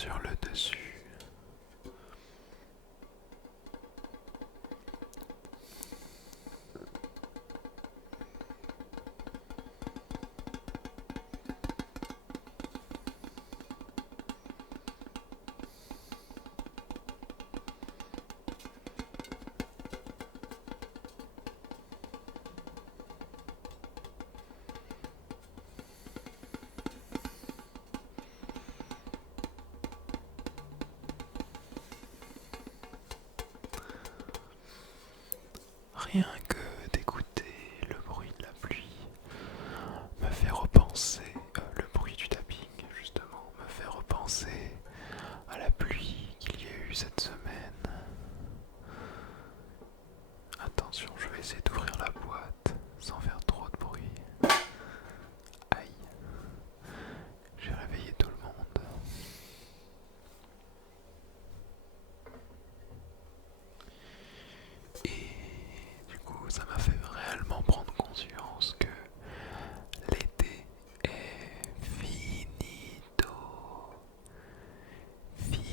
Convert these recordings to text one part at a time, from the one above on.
sur le dessus. Rien que d'écouter le bruit de la pluie me fait repenser, le bruit du tapping justement, me fait repenser à la pluie qu'il y a eu cette semaine. Attention, je vais essayer d'ouvrir la boîte sans faire trop de bruit. Aïe, j'ai réveillé tout le monde. Et du coup, ça m'a fait réellement prendre conscience que l'été est finito. Finito.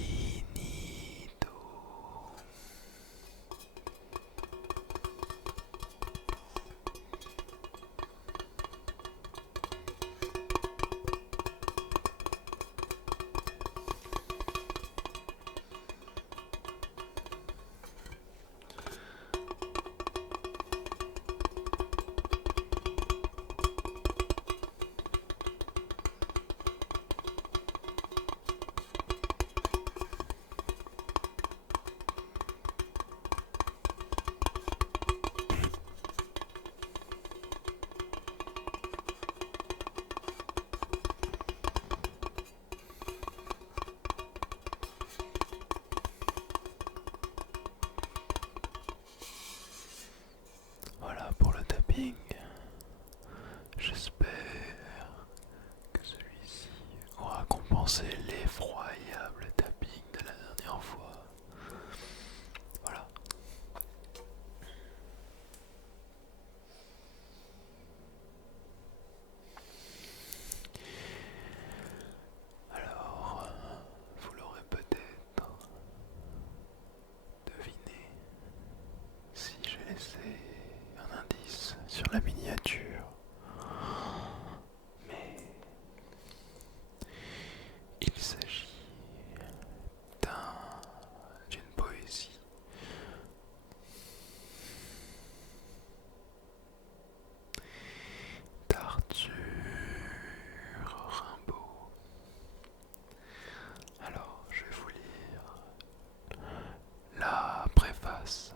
Voilà pour le tapping. J'espère que celui-ci aura compensé l'effroyable tapping de la dernière fois. Voilà. Alors, vous l'aurez peut-être deviné si j'ai laissé un indice sur la miniature. Mais il s'agit d'une poésie. D'Arthur Rimbaud. Alors, je vais vous lire la préface.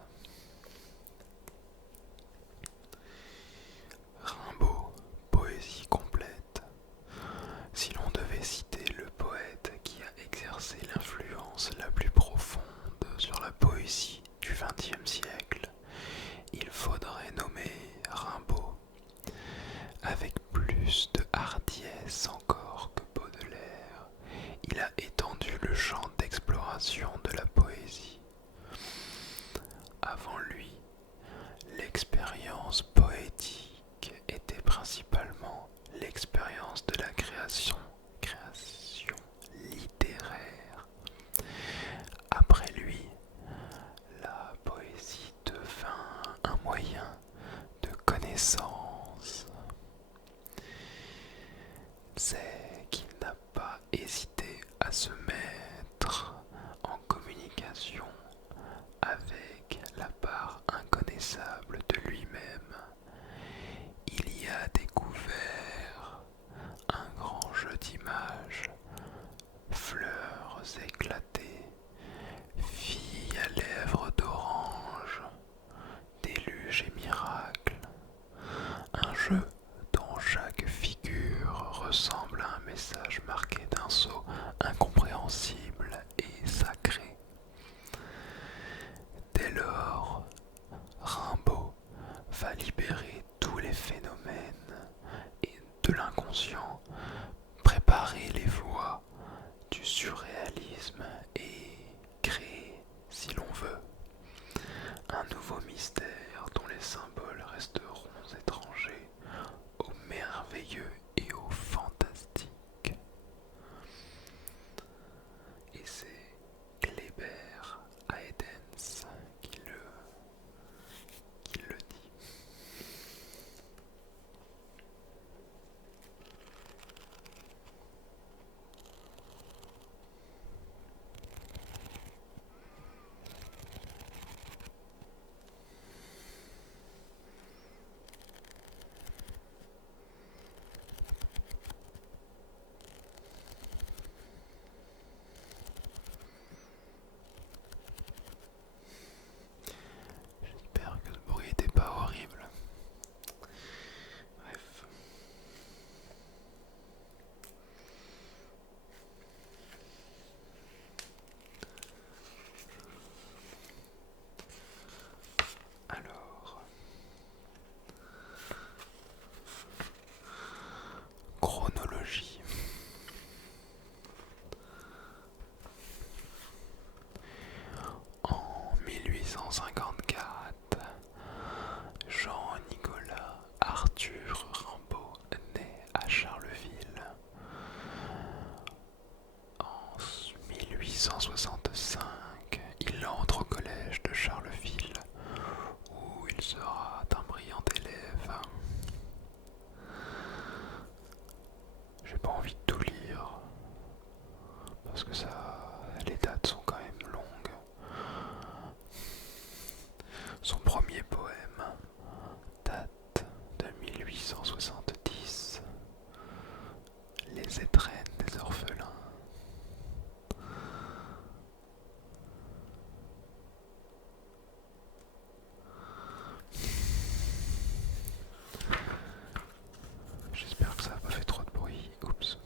Rimbaud, poésie complète. Si l'on devait citer le poète qui a exercé l'influence la plus profonde sur la poésie du XXe siècle, il faudrait nommer Rimbaud. Avec plus de hardiesse encore que Baudelaire, il a étendu le champ d'exploration de la poésie. Avant lui, l'expérience poétique était principalement l'expérience de la création littéraire. Après lui, la poésie devint un moyen de connaissance. C'est qu'il n'a pas hésité à se mettre en communication avec la part inconnaissable de lui-même. Il y a découvert un grand jeu d'images, fleurs éclatées, filles à lèvres d'orange, déluge et miracle, un jeu dont chaque figure ressemble à un message marqué d'un sceau incompréhensible et sacré. Dès lors, Rimbaud va libérer tous les phénomènes et de l'inconscient, préparer les voies du surréalisme et créer, si l'on veut, un nouveau mystère dont les symboles resteront étrangers au merveilleux et au fantastique. parce que les dates sont quand même longues. Son premier poème date de 1870, Les étrennes des orphelins. J'espère que ça n'a pas fait trop de bruit. Oups.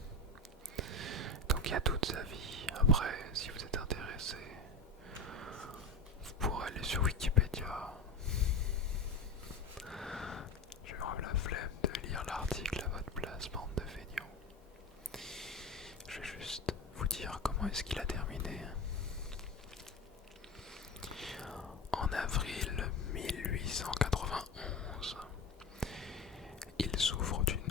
Donc il y a toute sa vie. Après, si vous êtes intéressé, vous pourrez aller sur Wikipédia. Je vais avoir la flemme de lire l'article à votre place, bande de feignants. Je vais juste vous dire comment est-ce qu'il a terminé. En avril 1891, il souffre d'une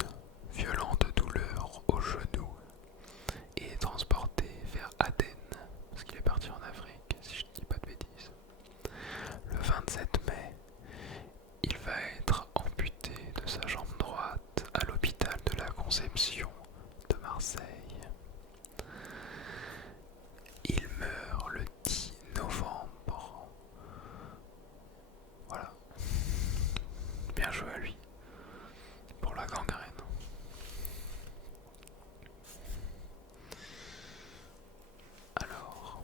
violente douleur au genou et est transporté vers Athènes, parce qu'il est parti en Afrique, si je ne dis pas de bêtises. Le 27 mai, il va être amputé de sa jambe droite à l'hôpital de la Conception de Marseille. Il meurt le 10 novembre. Voilà. Bien joué à lui pour la gangrène. Alors,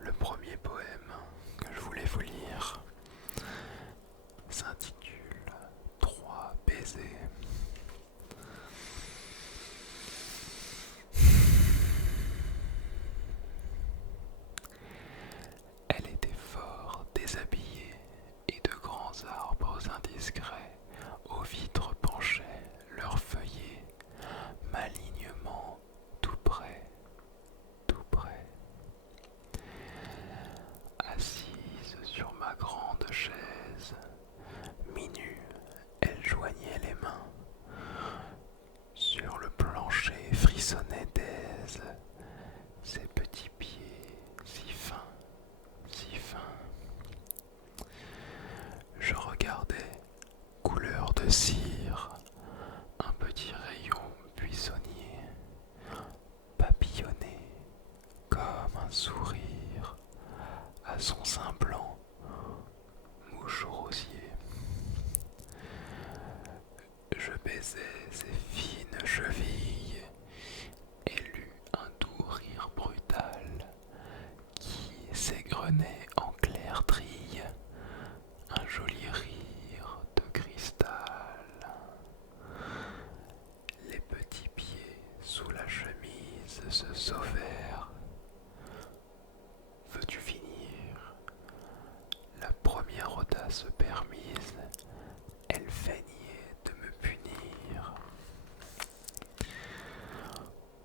le premier poème que je voulais vous lire s'intitule Trois baisers. Elle était fort déshabillée et de grands arbres indiscrets aux vitres penchaient leurs feuillets malignement tout près, tout près. Assise sur ma grande chaise, mi-nue, elle joignait les mains. Sur le plancher frissonnaient d'aise ses petits pieds si fins, si fins. Je regardais, couleur de cire, un petit rayon buissonnier, papillonner comme un sourire à son sein blanc, mouche au rosier. Je baisais ses fines chevilles et lus un doux rire brutal qui s'égrenait en clair trille, un joli rire de cristal. Les petits pieds sous la chemise se sauvèrent. Veux-tu finir? La première audace permise, elle feignait de me punir.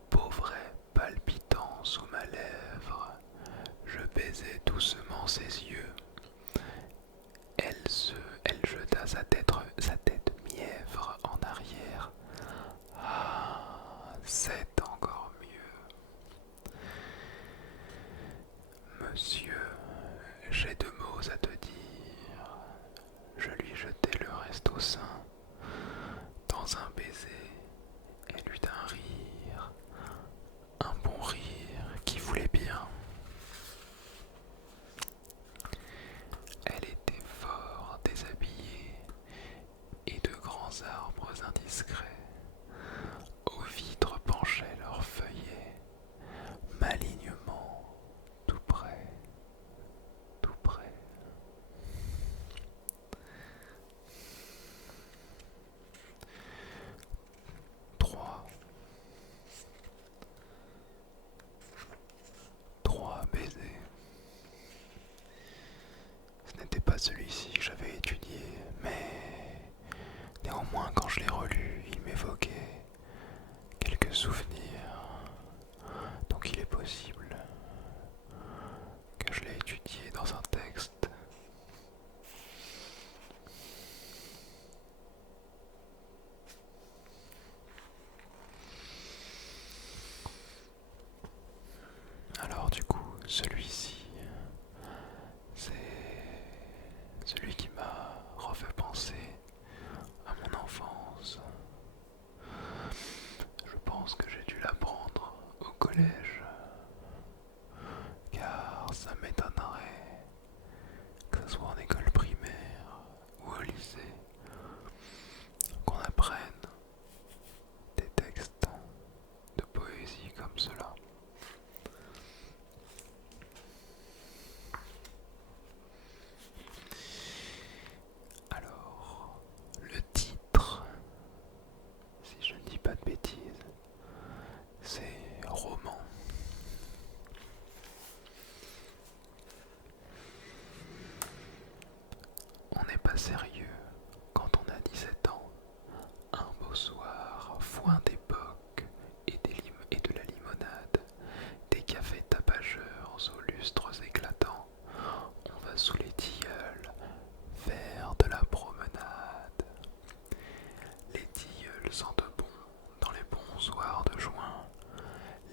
Pauvre palpitant sous ma lèvre, je baisais doucement ses yeux. Elle jeta sa tête mièvre en arrière. Ah, c'est encore mieux. Monsieur, j'ai deux mots à te dire. Je lui jetai le reste au sein. Dans un baiser, elle eut un rire, un bon rire qui voulait bien. Elle était fort déshabillée et de grands arbres indiscrets aux vitres penchaient leurs feuillets malignement tout près, tout près. Trois baisers. Ce n'était pas celui-ci que j'avais étudié, mais néanmoins quand je l'ai relu, il m'évoquait quelques souvenirs. Donc il est possible que je l'ai étudié dans un texte. Alors du coup, celui-ci, c'est celui qui m'a refait penser à mon enfance. Je pense que j'ai dû l'apprendre au collège pas sérieux quand on a 17 ans. Un beau soir, foin d'époque et de la limonade, des cafés tapageurs aux lustres éclatants, on va sous les tilleuls faire de la promenade. Les tilleuls sentent bon dans les bons soirs de juin,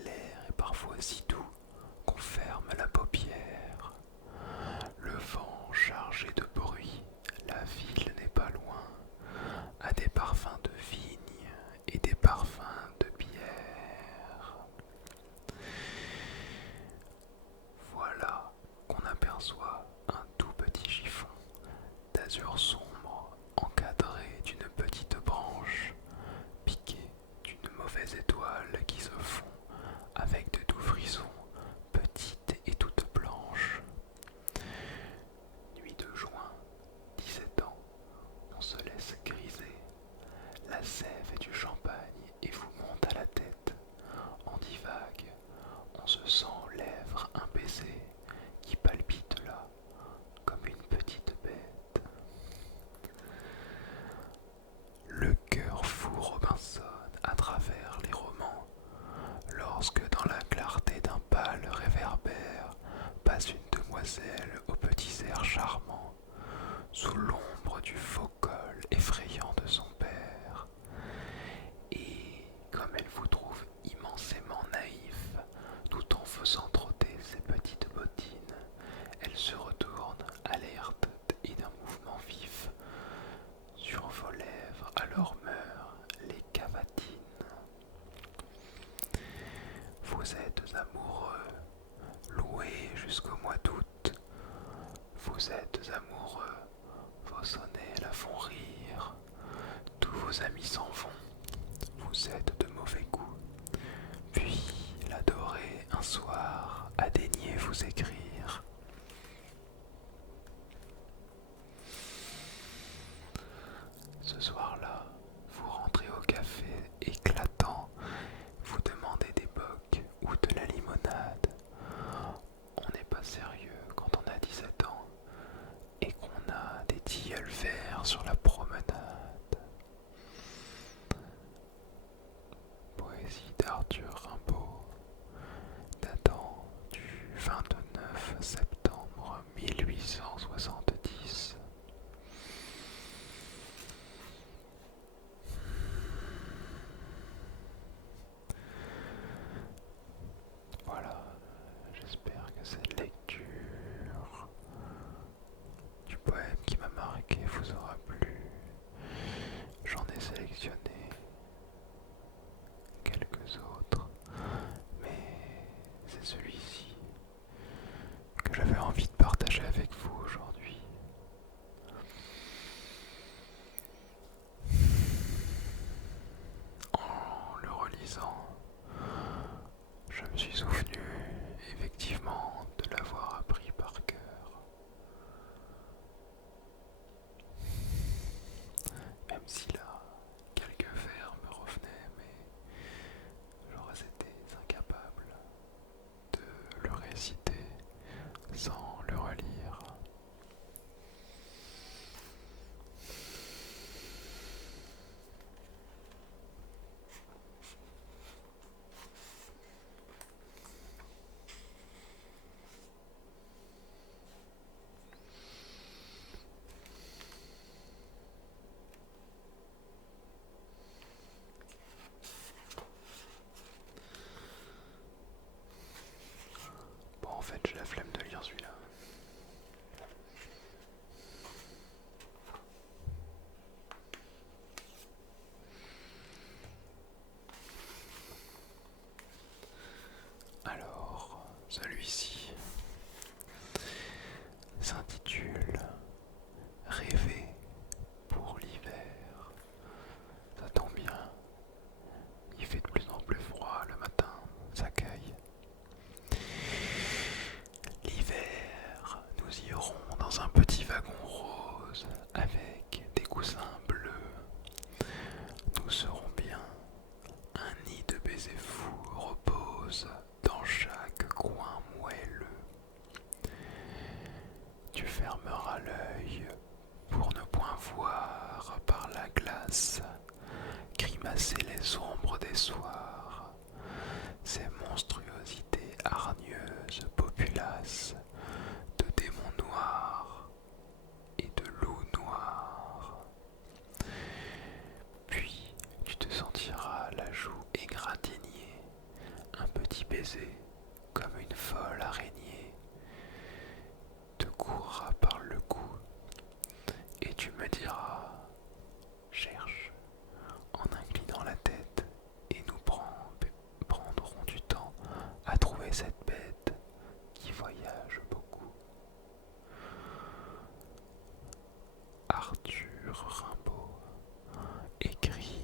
l'air est parfois si doux qu'on ferme la paupière. Le vent chargé de bruit, la ville n'est pas loin, a des parfums de vigne et des parfums de bière. Voilà qu'on aperçoit un tout petit chiffon d'azur sombre encadré d'une petite branche, piqué d'une mauvaise étoile qui se fond avec de doux frissons, petite et toute blanche. Nuit de juin, 17 ans, on se laisse griser, la sève et du champagne et vous monte à la tête. On divague, on se sent aux lèvres un baiser qui palpite là, comme une petite bête. Le cœur fou Robinson à travers les romans, lorsque dans la clarté d'un pâle réverbère passe une demoiselle au petit air charmant, sous l'ombre du faux col effrayant de son père. Et comme elle vous trouve immensément naïf, tout en faisant trotter ses petites bottines, elle se retourne, alerte et d'un mouvement vif. Sur vos lèvres alors meurent les cavatines. Vous êtes amoureux, loués jusqu'au mois d'août. Vous êtes amoureux, vos sonnets la font rire. Tous vos amis s'en vont, vous êtes de mauvais goût. Puis l'adoré un soir a daigné vous écrire. Ce soir-là, vous rentrez au café éclatant, vous demandez des bocs ou de la limonade. On n'est pas sérieux quand on a 17 ans et qu'on a des tilleuls verts sur la promenade. Poésie d'Arthur Rimbaud, datant du 29 septembre 1870. Voilà, j'espère que cette lecture du poème qui m'a marqué vous aura plu. J'en ai sélectionné quelques autres, mais c'est celui-ci que j'avais envie de partager avec vous aujourd'hui. En le relisant, je me suis souvenu effectivement de l'avoir appris par cœur. Même si là, quelques vers me revenaient, mais j'aurais été incapable de le réciter sans le relire. Bon, en fait, j'ai la flemme de lire celui-là. Alors, celui-ci s'intitule Rêver pour l'hiver. Ça tombe bien, il fait de plus en plus froid le matin, ça caille. L'hiver, nous irons dans un petit wagon rose avec des coussins bleus. Nous serons bien, un nid de baisers fous repose dans chaque coin moelleux. les ombres des soirs, ces monstruosités hargneuses populaces de démons noirs et de loups noirs. Puis tu te sentiras la joue égratignée, un petit baiser comme une folle araignée te courra par le cou et tu me diras cherche en inclinant la tête et nous prendrons du temps à trouver cette bête qui voyage beaucoup. Arthur Rimbaud, écrit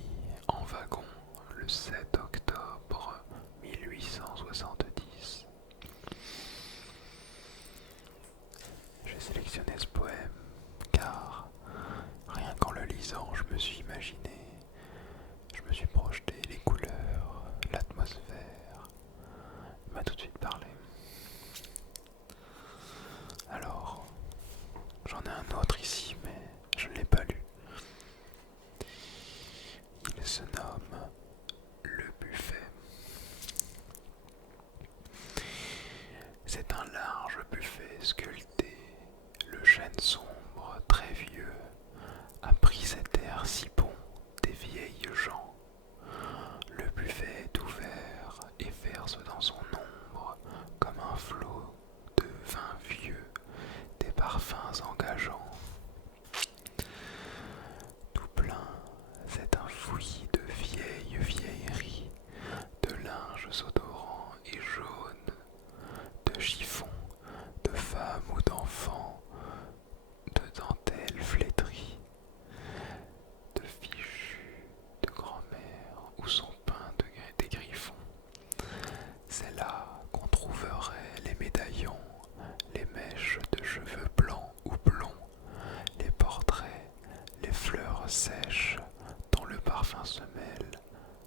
en wagon le 7 octobre 1870. J'ai sélectionné ce poème car rien qu'en le lisant, je me suis imaginé, je me suis projeté les couleurs, l'atmosphère, il m'a tout de suite parlé. Alors, j'en ai un autre ici, mais je ne l'ai pas lu. Il se nomme Le Buffet. C'est un large buffet sculpté, le chêne sombre, très vieux, a pris cet air si bon des vieilles gens. Le buffet est ouvert et verse dans son ombre, comme un flot de vin vieux, des parfums engageants. Tout plein, c'est un fouillis de vieilles vieilleries, de linges odorants et jaunes, de chiffons, de femmes ou d'enfants, de dentelles flétries, de fichus, de grand-mère où sont peints des griffons. C'est là qu'on trouverait les médaillons, les mèches de cheveux blancs ou blonds, les portraits, les fleurs sèches dont le parfum se mêle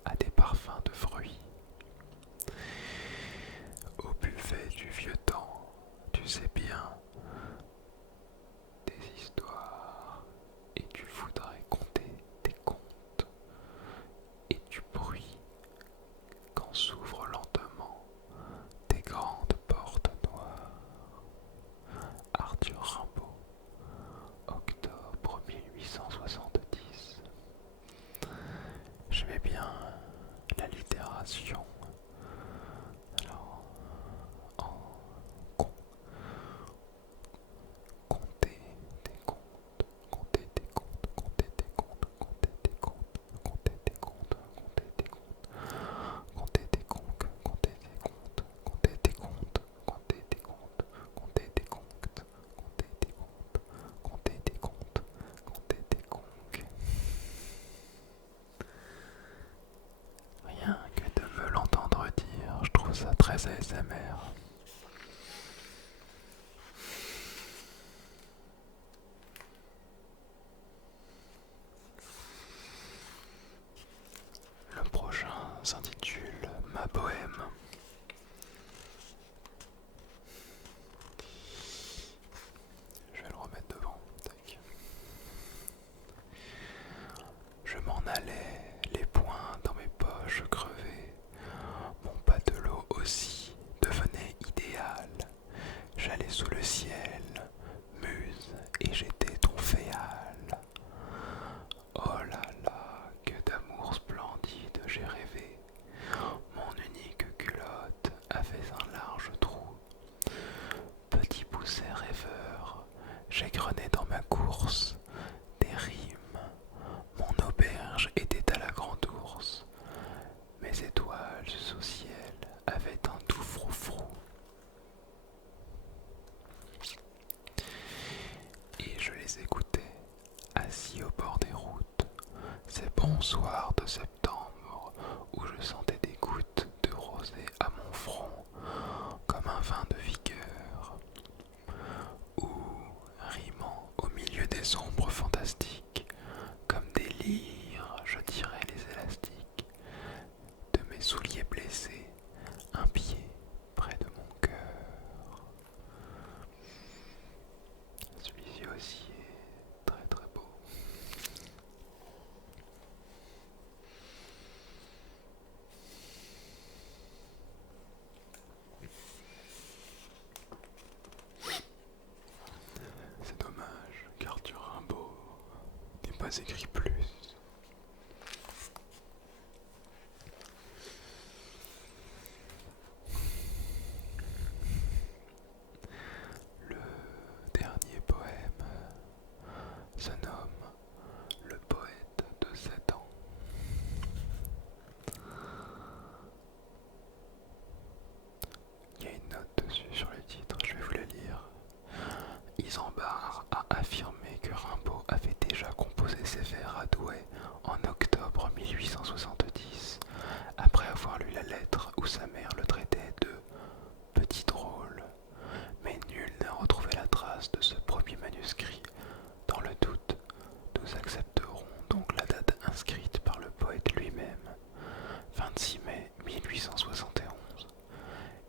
à des parfums de fruits. Au buffet du vieux temps, tu sais bien, des histoires, et tu voudrais conter des contes, et du bruit quand s'ouvrent lentement des grandes portes noires. Arthur Rimbaud, octobre 1870. J'aimais bien l'allitération. Alors, en con, compter des comptes, compter des comptes, compter des comptes, compter des comptes, compter des comptes, compter des comptes, compter des conques, compter des comptes, compter des comptes, compter des comptes, compter des comptes, compter des comptes, compter des comptes, compter des conques. Rien que de me l'entendre dire, je trouve ça très ASMR. Le prochain s'intitule Ma Bohème. Je vais le remettre devant. Tac. Je m'en allais, les poings dans mes poches crevées. Mon patelot aussi devenait idéal. J'allais sous le ciel, muse, et j'étais ton féal. Oh là là, que d'amour splendide j'ai rêvé. Mon unique culotte avait un large trou. Petit pousset rêveur, j'égrenais dans ma course des rimes. Mon auberge était à la grande ours. Mes étoiles au ciel avaient un doux froufrou. Et je les écoutais, assis au bord des routes, ces bons soirs de septembre où je sentais des gouttes de rosée à mon front comme un vin de vigueur, ou rimant au milieu des ombres fantastiques, comme des lyres, je tirais les élastiques de mes souliers blessés, un pied près de mon cœur. Celui-ci aussi est très très beau. 1871,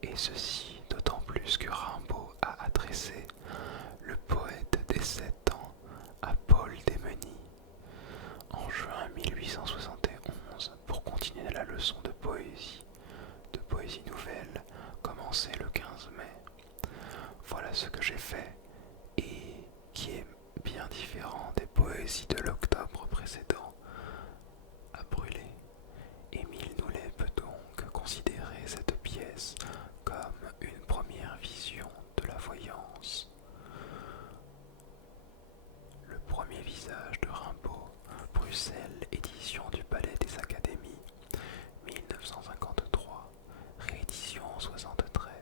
et ceci d'autant plus que Rimbaud a adressé le poète des 7 ans à Paul Démeny en juin 1871 pour continuer la leçon de poésie nouvelle, commencée le 15 mai. Voilà ce que j'ai fait et qui est bien différent des poésies de l'octobre précédent à brûler. Émile Noulet peut donc considérer cette pièce comme une première vision de la voyance. Le premier visage de Rimbaud, Bruxelles, édition du Palais des Académies, 1953, réédition 73.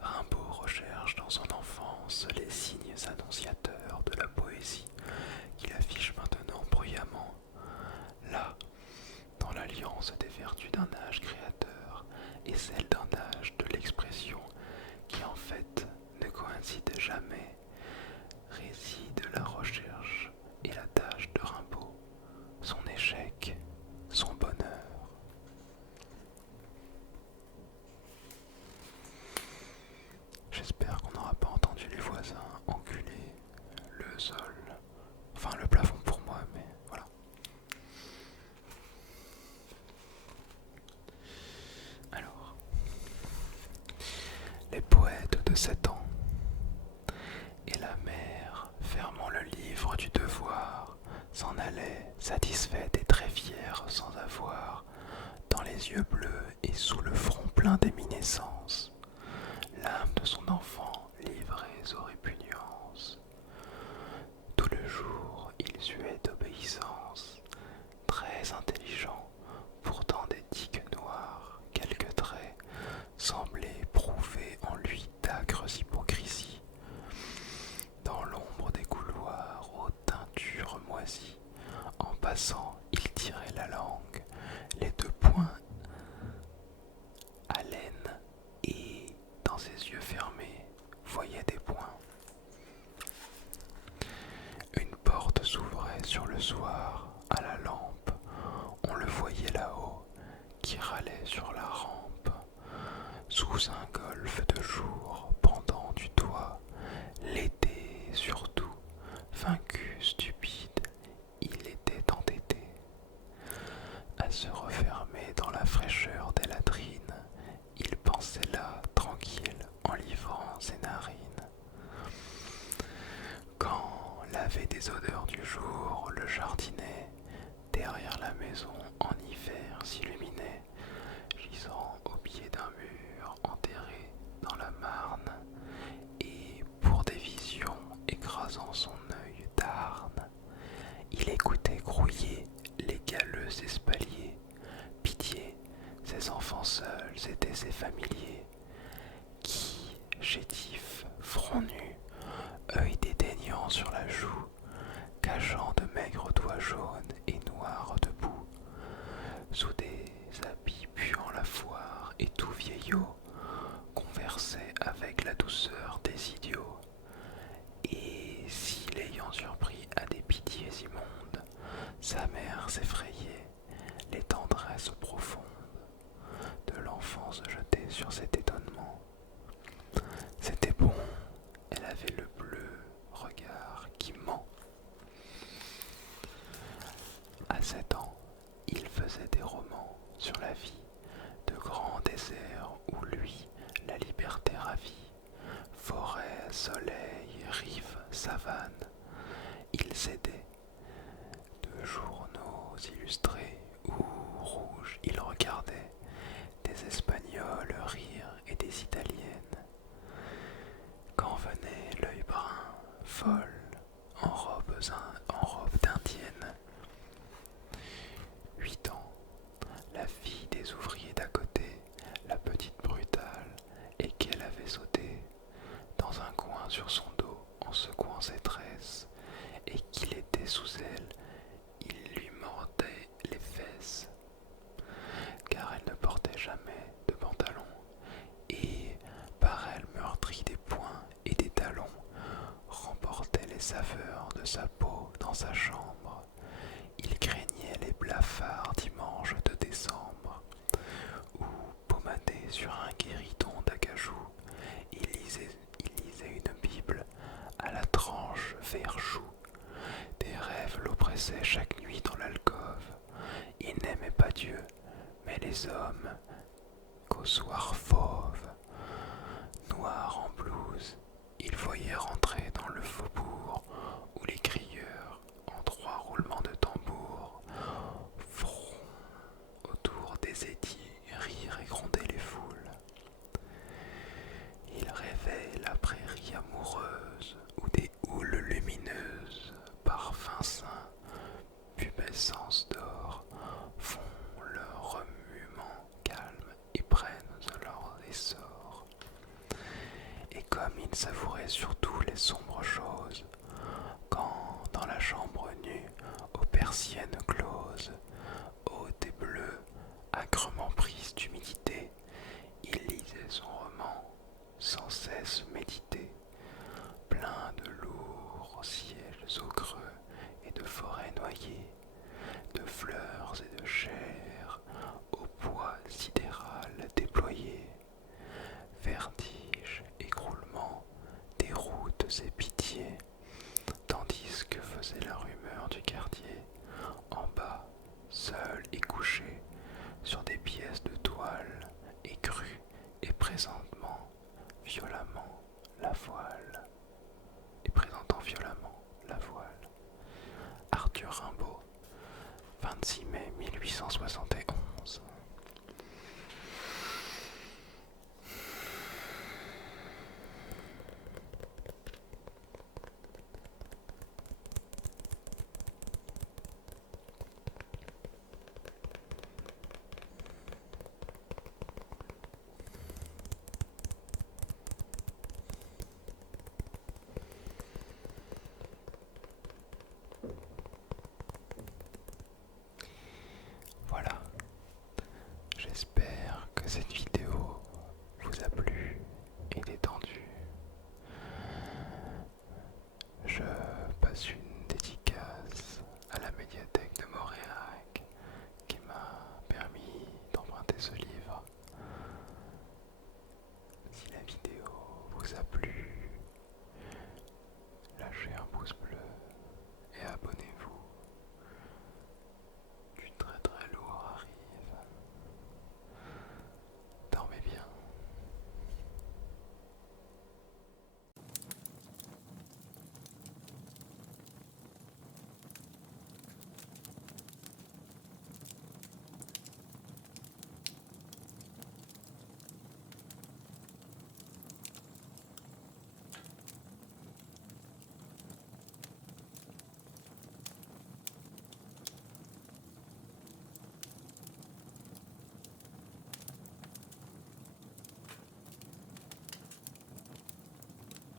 Rimbaud recherche dans son enfance les signes annonciateurs de la poésie qu'il affiche maintenant bruyamment. Là, dans l'alliance des vertus d'un âge créateur et celle d'un âge de l'expression qui en fait ne coïncident jamais, réside la recherche et la tâche de Rimbaud, son échec, son bonheur. J'espère qu'on n'aura pas entendu les voisins enculer le sol, enfin le plafond pour moi, mais voilà. Alors, les poètes de 7 ans et la mère, fermant le livre du devoir, s'en allait, satisfaite et très fière, sans avoir, dans les yeux bleus et sous le front plein d'éminescence, l'âme de son enfant livrée aux répugnances. Tout le jour, il suait d'obéissance, très intelligent, pourtant des tiques noires, quelques traits semblaient prouver en lui d'âcres hypocrisies. Dans l'ombre des couloirs aux teintures moisies, en passant, il tirait la langue, les 2 poings à l'aine, et, dans ses yeux fermés, voyait des points. Une porte s'ouvrait sur le soir, à la lampe, on le voyait là-haut, qui râlait sur la rampe, sous un golfe de jour pendant du toit, l'été surtout, vaincu, stupide, il était entêté à se refermer dans la fraîcheur des latrines. Il pensait là, tranquille, en livrant ses narines. Quand, lavé des odeurs du jour, le jardinet, derrière la maison, en hiver, s'illuminait, gisant au pied d'un mur, enterré dans la Marne, et, pour des visions, écrasant son œil d'arne, il écoutait grouiller les galeux espaliers. Pitié, ses enfants seuls étaient ses familiers, qui, chétifs, front nu, œil dédaignant sur la joue, cachant de maigres doigts jaunes et noirs de boue, sous des habits puant la foire et tout vieillot, conversaient avec la douceur des idiots. Et si, l'ayant surpris à des pitiés immondes, sa mère s'effrayait, les tendresses profondes de l'enfant se jetaient sur cet étonnement. C'était bon, elle avait le bleu regard qui ment. À 7 ans, il faisait des romans sur la vie, de grands déserts où lui, la liberté ravit, forêt, soleil, rive, savane, il cédait de journaux illustrés où, rouge, il regardait des Espagnols rire et des Italiennes. Quand venait l'œil brun, folle, en robe d'indienne. 8 ans, la fille des ouvriers d'à côté, la petite brutale, et qu'elle avait sauté dans un coin sur son dos en secouant ses tresses, et qu'il était sous elle, il lui mordait les fesses, car elle ne portait jamais de pantalon, et par elle meurtrie des poings et des talons, remportait les saveurs de sa peau dans sa chambre. Il craignait les blafards dimanches de décembre, sur un guéridon d'acajou. Il lisait une Bible à la tranche vert chou. Des rêves l'oppressaient chaque nuit dans l'alcôve. Il n'aimait pas Dieu, mais les hommes, qu'au soir fauve, noir en blouse, il voyait rentrer dans le faubourg où les crieurs, en trois roulements de tambour, front autour des édits, rire et gronder les foules. Il rêvait la prairie amoureuse où des houles lumineuses, parfums sains, pubescence d'or, font leur remuement calme et prennent leur essor. Et comme il savourait surtout les sombres choses, quand dans la chambre nue, aux persiennes closes, haute et bleue, âgrement prise d'humidité, il lisait son roman, sans cesse médité, plein de lourds ciels au creux et de forêts noyées, de fleurs et de chair, au poids sidéral déployé, vertige, écroulement, déroutes et pitié, tandis que faisait la rumeur du quartier, en bas, seul et couché, sur des pièces de toile, et cru et présentement, violemment, la voile, et présentant violemment la voile. Arthur Rimbaud, 26 mai 1871. Voilà, j'espère que cette vidéo vous a plu et détendu. Je passe une dédicace à la médiathèque de Montréal qui m'a permis d'emprunter ce livre. Si la vidéo vous a plu,